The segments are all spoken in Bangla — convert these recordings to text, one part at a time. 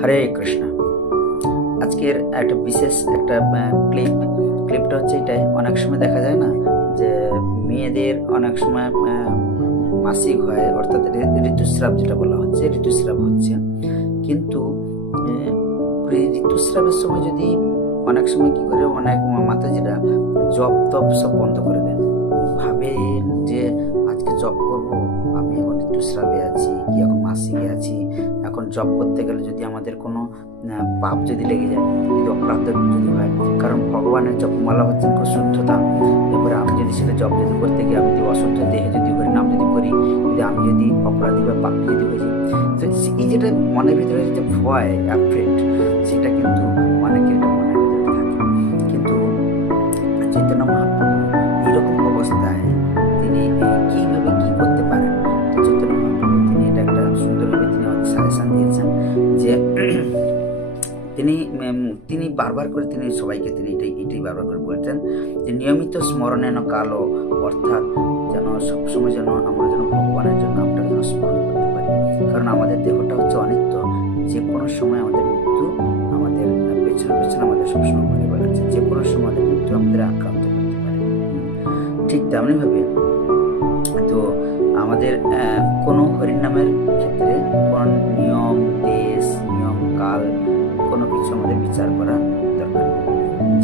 হরে কৃষ্ণ। আজকের একটা বিশেষ একটা ক্লিপটা হচ্ছে এটাই। অনেক সময় দেখা যায় না যে মেয়েদের অনেক সময় মাসিক হয়, অর্থাৎ ঋতুস্রাব যেটা বলা হচ্ছে, ঋতুস্রাব হচ্ছে। কিন্তু ঋতুস্রাবের সময় যদি অনেক সময় কি করে, অনেক মাতাজিরা জব তপ সব বন্ধ করে দেয়, ভাবে যে আজকে জব করব, আমি এখন ঋতুস্রাবে আছি কি এখন মাসিকে আছি, এখন জব করতে গেলে যদি আমাদের কোনো পাপ যদি লেগে যায়, যদি অপরাধ যদি হয়, কারণ ভগবানের জপমালা হচ্ছেন খুব শুদ্ধতা। এরপরে আমি যদি সেটা জব যদি করতে গিয়ে আমি যদি অশুদ্ধ দেহে যদি হরি নাম যদি করি, যদি আমি যদি অপরাধী বা পাপি যদি হয়ে যাই, তো এই যেটা মনের ভিতরে যে ভয় অ্যাফ্রেড, সেটা কিন্তু অনেকের এটা মনের ভিতরে থাকে। কিন্তু চৈতন্য মহাপ্রভু এইরকম অবস্থায় তিনি কিভাবে কি করতে পারেন, তো চৈতন্য মহাপ্রভু তিনি এটা একটা সুন্দরভাবে তিনি আমাদের সাজেশন দিয়েছেন যে তিনি বারবার করে তিনি সবাইকে তিনি এটাই বারবার করে বলতেন যে নিয়মিত স্মরণেন কালো, অর্থাৎ যেন সবসময় যেন আমরা যেন ভগবানের জন্য নামটা যেন স্মরণ করতে পারি। কারণ আমাদের দেহটা হচ্ছে অনিত্য, যে কোনো সময় আমাদের মৃত্যু আমাদের পেছনে পেছনে আমাদের সবসময় ঘুরে বেড়াচ্ছে, যে কোনো সময় আমাদের মৃত্যু আমাদের আক্রান্ত করতে পারে। ঠিক তেমনিভাবে তো আমাদের কোনো হরিনামের ক্ষেত্রে কোন নিয়ম দেশ, নিয়ম কাল কোনো কিছু আমাদের বিচার করা দরকার নেই।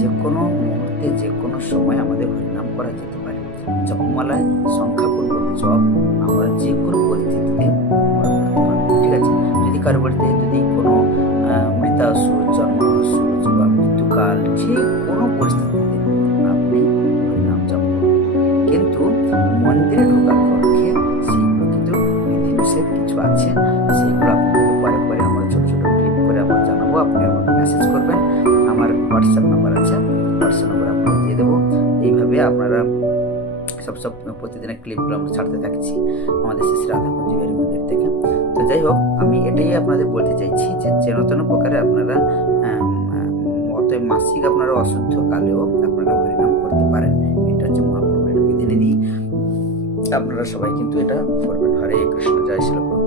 যে কোনো মুহূর্তে যে কোনো সময় আমাদের হরিনাম করা যেতে পারে। জপমালায় সংখ্যাপূর্বক জপ আমরা যে কোনো পরিস্থিতিতে করতে পারবো। ঠিক আছে, যদি কারো বাড়িতে যদি কোনো মৃতাসুর, জন্মাসুর বা মৃত্যুকাল, যে কোনো পরিস্থিতিতে আপনি হরিনাম জপ করুন। কিন্তু মন্দিরে ঢোকার পক্ষে সেইগুলো কিন্তু বিধিনিষেধ কিছু আছে, সেইগুলো আপনাকে পরে পরে আমরা ছোট ছোট ক্লিপ করে আমরা জানাবো। আপনি আমাকে মেসেজ করবেন, আমার হোয়াটসঅ্যাপ নাম্বার আছে, হোয়াটসঅ্যাপ নাম্বার আপনাকে দিয়ে দেবো। এইভাবে আপনারা সব প্রতিদিনের ক্লিপগুলো আমরা ছাড়তে থাকছি আমাদের শ্রী রাধাকুঞ্জ বিহারী মন্দির থেকে। তো যাই হোক, আমি এটাই আপনাদের বলতে চাইছি যে যেন তেন প্রকারে আপনারা অতএব মাসিক আপনারা অশুদ্ধ কালেও আপনারা হরিনাম করতে পারেন। এটা হচ্ছে মহাপ্রভুর বিধিনিধি, আপনারা সবাই কিন্তু এটা করবেন। হরে কৃষ্ণ, জয় শ্রী প্রভু।